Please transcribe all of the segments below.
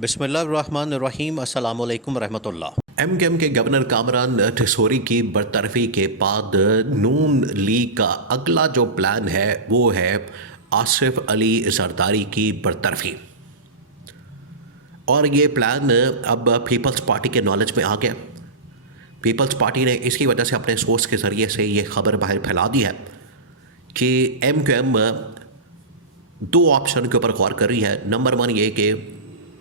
बिस्मिल्लाहिर्रहमानिर्रहीम अस्सलामु अलैकुम रहमतुल्लाह। एमकेएम के गवर्नर कामरान ठिसोरी की बरतरफी के बाद नून लीग का अगला जो प्लान है वो है आसिफ अली जरदारी की बरतरफी। और ये प्लान अब पीपल्स पार्टी के नॉलेज में आ गया। पीपल्स पार्टी ने इसकी वजह से अपने सोर्स के ज़रिए से ये खबर बाहर फैला दी है कि एमकेएम दो ऑप्शन के ऊपर गौर कर रही है। नंबर वन ये कि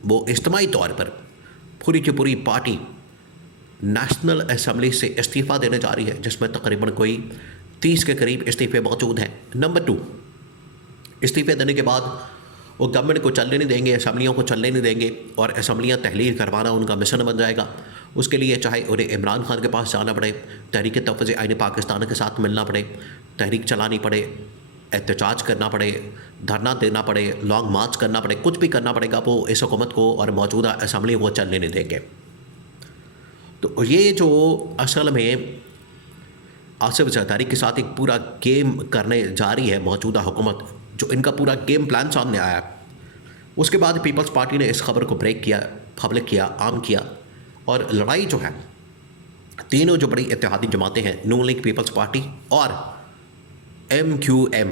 वो इज्तिमाई तौर पर पूरी की पूरी पार्टी नेशनल असम्बली से इस्तीफ़ा देने जा रही है, जिसमें तकरीबन कोई 30 के करीब इस्तीफ़े मौजूद हैं। नंबर टू, इस्तीफ़े देने के बाद वो गवर्नमेंट को चलने नहीं देंगे, असम्बलियों को चलने नहीं देंगे और असम्बलियाँ तहलील करवाना उनका मिशन बन जाएगा। उसके लिए चाहे उन्हें इमरान खान के पास जाना पड़े, तहरीक तहफ़्फ़ुज़ आईन पाकिस्तान के साथ मिलना पड़े, तहरीक चलानी पड़े, एहतजाज करना पड़े, धरना देना पड़े, लॉन्ग मार्च करना पड़े, कुछ भी करना पड़ेगा, वो इस हुकूमत को और मौजूदा असम्बली वो चलने नहीं देंगे। तो ये जो असल में आसिफ जरदारी के साथ एक पूरा गेम करने जा रही है मौजूदा हुकूमत, जो इनका पूरा गेम प्लान सामने आया, उसके बाद पीपल्स पार्टी ने इस खबर को ब्रेक किया, पब्लिक किया, आम किया। और लड़ाई जो है तीनों जो बड़ी इत्तेहादी जमातें हैं, नून लीग, पीपल्स पार्टी और MQM,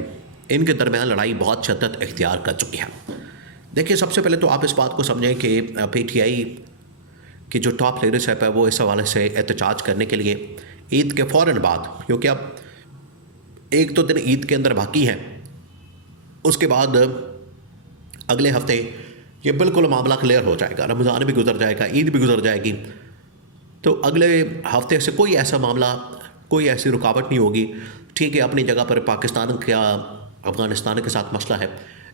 इनके दरमियान लड़ाई बहुत शद्दत इख्तियार कर चुकी है। देखिए, सबसे पहले तो आप इस बात को समझें कि PTI की जो टॉप लीडरशिप है वो इस हवाले से एहतजाज करने के लिए ईद के फ़ौरन बाद, क्योंकि अब एक तो दिन ईद के अंदर बाकी है, उसके बाद अगले हफ्ते ये बिल्कुल मामला क्लियर हो जाएगा, रमज़ान भी गुजर जाएगा, ईद भी गुजर जाएगी। तो अगले हफ्ते से कोई ऐसा मामला, कोई ऐसी रुकावट नहीं होगी। ठीक है, अपनी जगह पर पाकिस्तान का अफ़गानिस्तान के साथ मसला है,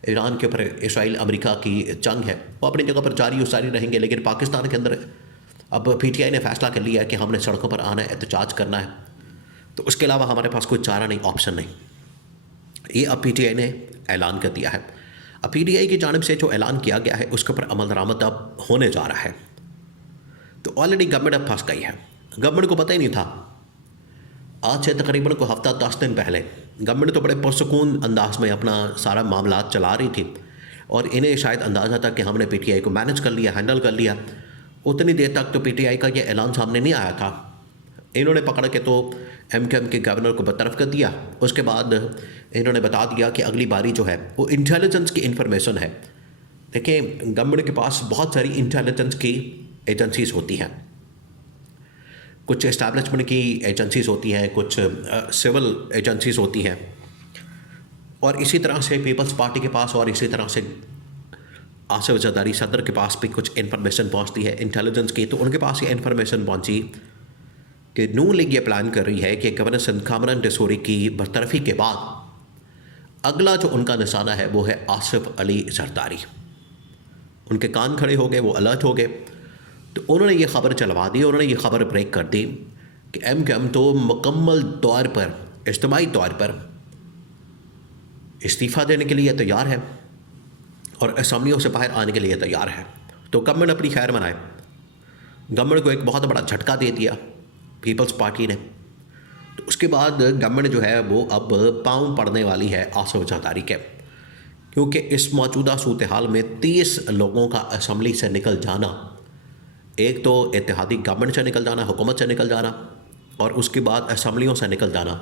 ईरान के ऊपर इसराइल अमेरिका की जंग है, वो अपनी जगह पर जारी उसारी रहेंगे। लेकिन पाकिस्तान के अंदर अब PTI ने फ़ैसला कर लिया है कि हमने सड़कों पर आना है, एहतजाज करना है, तो उसके अलावा हमारे पास कोई चारा नहीं, ऑप्शन नहीं। ये अब PTI ने ऐलान कर दिया है। अब PTI की जानिब से जो ऐलान किया गया है उसके ऊपर अमल दरामद अब होने जा रहा है। तो ऑलरेडी गवर्नमेंट अब फंस गई है। गवर्नमेंट को पता ही नहीं था। आज से तकरीबन को हफ्ता 10 दिन पहले गवर्नमेंट तो बड़े पुरसुकून अंदाज में अपना सारा मामला चला रही थी और इन्हें शायद अंदाज़ा था कि हमने PTI को मैनेज कर लिया, हैंडल कर लिया। उतनी देर तक तो PTI का ये ऐलान सामने नहीं आया था। इन्होंने पकड़ के तो MKM के गवर्नर को बरतरफ कर दिया। उसके बाद इन्होंने बता दिया कि अगली बारी जो है वो इंटेलिजेंस की इंफॉर्मेशन है। देखिए, गवर्नमेंट के पास बहुत सारी इंटेलिजेंस की एजेंसीज़ होती हैं, कुछ इस्टेब्लिशमेंट की एजेंसीज़ होती हैं, कुछ सिविल एजेंसीज़ होती हैं, और इसी तरह से पीपल्स पार्टी के पास और इसी तरह से आसिफ जरदारी सदर के पास भी कुछ इन्फॉर्मेशन पहुंचती है इंटेलिजेंस की। तो उनके पास ये इन्फॉर्मेशन पहुंची कि नून लीग ये प्लान कर रही है कि गवर्नर कामरान ठिसोरी की बरतरफी के बाद अगला जो उनका निशाना है वो है आसिफ अली जरदारी। उनके कान खड़े हो गए, वो अलर्ट हो गए। तो उन्होंने ये खबर चलवा दी, उन्होंने ये खबर ब्रेक कर दी कि MKM तो मुकम्मल तौर पर, इज्तिमाई तौर पर इस्तीफ़ा देने के लिए तैयार है और असम्बलियों से बाहर आने के लिए तैयार है। तो गवर्नमेंट अपनी खैर मनाए। गवर्नमेंट को एक बहुत बड़ा झटका दे दिया पीपल्स पार्टी ने। तो उसके बाद गवर्नमेंट जो है वो अब पाँव पड़ने वाली है आसिफ जरदारी के, क्योंकि इस मौजूदा सूरत हाल में 30 लोगों का असम्बली से निकल जाना, एक तो इत्तेहादी गवर्नमेंट से निकल जाना, हुकूमत से निकल जाना, और उसके बाद असम्बलियों से निकल जाना,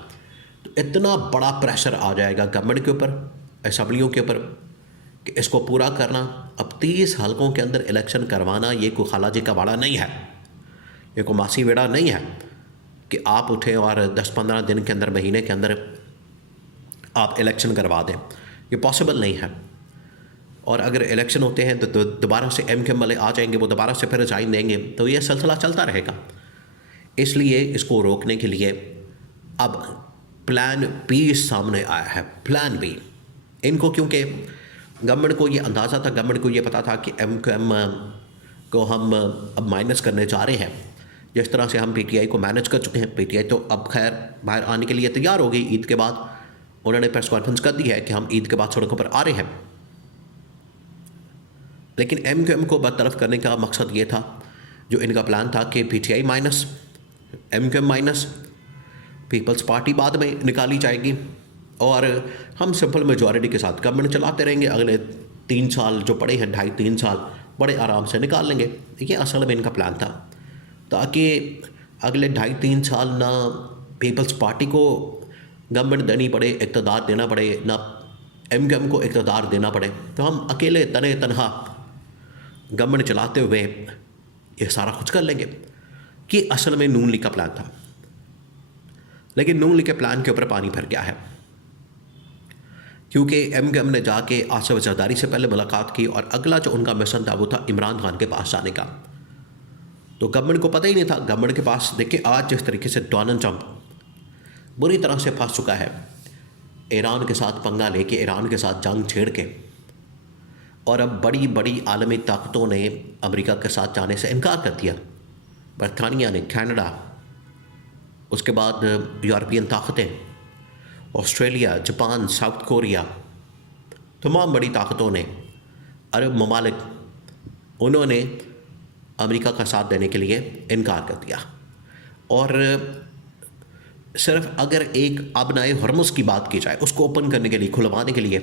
तो इतना बड़ा प्रेशर आ जाएगा गवर्नमेंट के ऊपर, असम्बलियों के ऊपर, कि इसको पूरा करना। अब 30 हलकों के अंदर इलेक्शन करवाना ये कोई खालाजी का वाड़ा नहीं है, ये कोई मासी वेड़ा नहीं है कि आप उठें और 10-15 दिन के अंदर, महीने के अंदर आप इलेक्शन करवा दें। ये पॉसिबल नहीं है। और अगर इलेक्शन होते हैं तो दोबारा से MKM वाले आ जाएंगे, वो दोबारा से फिर रिजाइन देंगे, तो ये सिलसिला चलता रहेगा। इसलिए इसको रोकने के लिए अब प्लान B सामने आया है। प्लान B इनको, क्योंकि गवर्नमेंट को ये अंदाज़ा था, गवर्नमेंट को ये पता था कि MKM को हम अब माइनस करने जा रहे हैं। जिस तरह से हम PTI को मैनेज कर चुके हैं, PTI तो अब खैर बाहर आने के लिए तैयार हो गई ईद के बाद। उन्होंने प्रेस कॉन्फ्रेंस कर दी है कि हम ईद के बाद सड़कों पर आ रहे हैं। लेकिन MKM को बरतरफ करने का मकसद ये था, जो इनका प्लान था कि PTI minus, MKM minus, Peoples Party बाद में निकाली जाएगी और हम सिंपल मेजॉरिटी के साथ गवर्नमेंट चलाते रहेंगे। अगले 3 साल जो पड़े हैं, 2.5-3 साल, बड़े आराम से निकाल लेंगे। ये असल में इनका प्लान था, ताकि अगले 2.5-3 साल ना पीपल्स पार्टी को गवर्नमेंट देनी पड़े, इक़्तिदार देना पड़े, ना MQM को इक़्तिदार देना पड़े। तो हम अकेले तने तनहा गवर्नमेंट चलाते हुए ये सारा कुछ कर लेंगे। कि असल में नून लीग का प्लान था, लेकिन नून लीग के प्लान के ऊपर पानी भर गया है, क्योंकि MQM ने जाके आसिफ जरदारी से पहले मुलाकात की और अगला जो उनका मिशन था वो था इमरान खान के पास जाने का। तो गवर्नमेंट को पता ही नहीं था। गवर्नमेंट के पास देखिए आज जिस तरीके से डोनाल्ड ट्रंप बुरी तरह से फंस चुका है, ईरान के साथ पंगा लेके, ईरान के साथ जंग छेड़ के, और अब बड़ी बड़ी आलमी ताकतों ने अमेरिका के साथ जाने से इनकार कर दिया। बरतानिया ने, कनाडा, उसके बाद यूरोपियन ताकतें, ऑस्ट्रेलिया, जापान, साउथ कोरिया, तमाम बड़ी ताकतों ने, अरब ममालिक, उन्होंने अमेरिका का साथ देने के लिए इनकार कर दिया। और सिर्फ अगर एक आबनाए हरमुज़ की बात की जाए, उसको ओपन करने के लिए, खुलवाने के लिए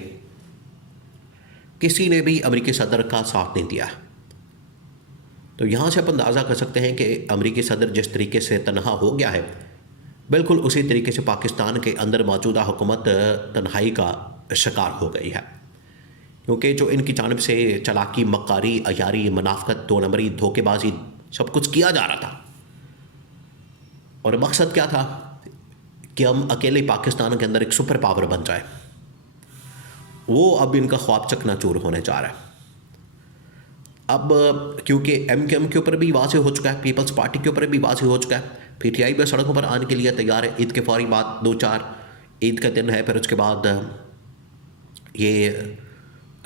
किसी ने भी अमेरिकी सदर का साथ नहीं दिया। तो यहाँ से अपन अंदाज़ा कर सकते हैं कि अमेरिकी सदर जिस तरीके से तनहा हो गया है, बिल्कुल उसी तरीके से पाकिस्तान के अंदर मौजूदा हुकूमत तन्हाई का शिकार हो गई है। क्योंकि जो इनकी जानिब से चालाकी, मक्कारी, अयारी, मुनाफ़कत, 2 नंबरी, धोखेबाजी सब कुछ किया जा रहा था, और मकसद क्या था कि हम अकेले पाकिस्तान के अंदर एक सुपर पावर बन जाए। वो अब इनका ख्वाब चकनाचूर होने जा रहा है। अब क्योंकि MQM के ऊपर भी वाज़ेह हो चुका है, पीपल्स पार्टी के ऊपर भी वाज़ेह हो चुका है, PTI भी सड़कों पर आने के लिए तैयार है। ईद के फौरी बाद 2-4 ईद का दिन है, फिर उसके बाद ये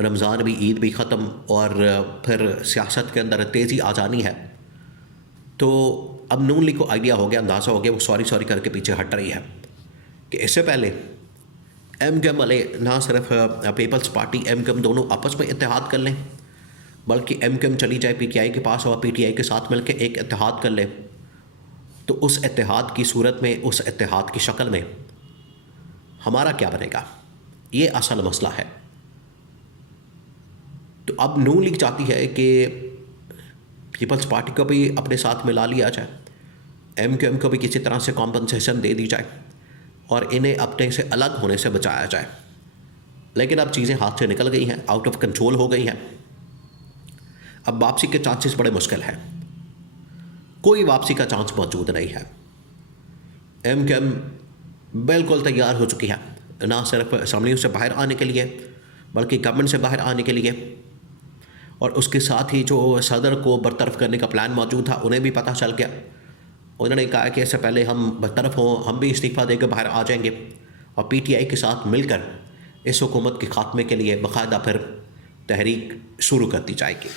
रमज़ान भी, ईद भी ख़त्म, और फिर सियासत के अंदर तेज़ी आ जानी है। तो अब नून लीग को आइडिया हो गया, अंदाज़ा हो गया, वो सॉरी करके पीछे हट रही है कि इससे पहले MQM वाले ना सिर्फ पीपल्स पार्टी, MQM दोनों आपस में इत्तेहाद कर लें, बल्कि MQM चली जाए PTI के पास और PTI के साथ मिलकर एक इत्तेहाद कर ले। तो उस इत्तेहाद की सूरत में, उस इत्तेहाद की शक्ल में हमारा क्या बनेगा, ये असल मसला है। तो अब नून लीग चाहती है कि पीपल्स पार्टी को भी अपने साथ मिला लिया जाए, MQM को भी किसी तरह से कॉम्पनसेशन दे दी जाए और इन्हें अपने से अलग होने से बचाया जाए। लेकिन अब चीज़ें हाथ से निकल गई हैं, आउट ऑफ कंट्रोल हो गई हैं। अब वापसी के चांसेस बड़े मुश्किल हैं, कोई वापसी का चांस मौजूद नहीं है। MQM बिल्कुल तैयार हो चुकी है, ना सिर्फ असम्बलियों से बाहर आने के लिए बल्कि गवर्नमेंट से बाहर आने के लिए। और उसके साथ ही जो सदर को बरतरफ करने का प्लान मौजूद था, उन्हें भी पता चल गया। उन्होंने कहा कि इससे पहले हम बरतरफ हों, हम भी इस्तीफ़ा देकर बाहर आ जाएंगे और PTI के साथ मिलकर इस हुकूमत के खात्मे के लिए बाकायदा फिर तहरीक शुरू कर दी जाएगी।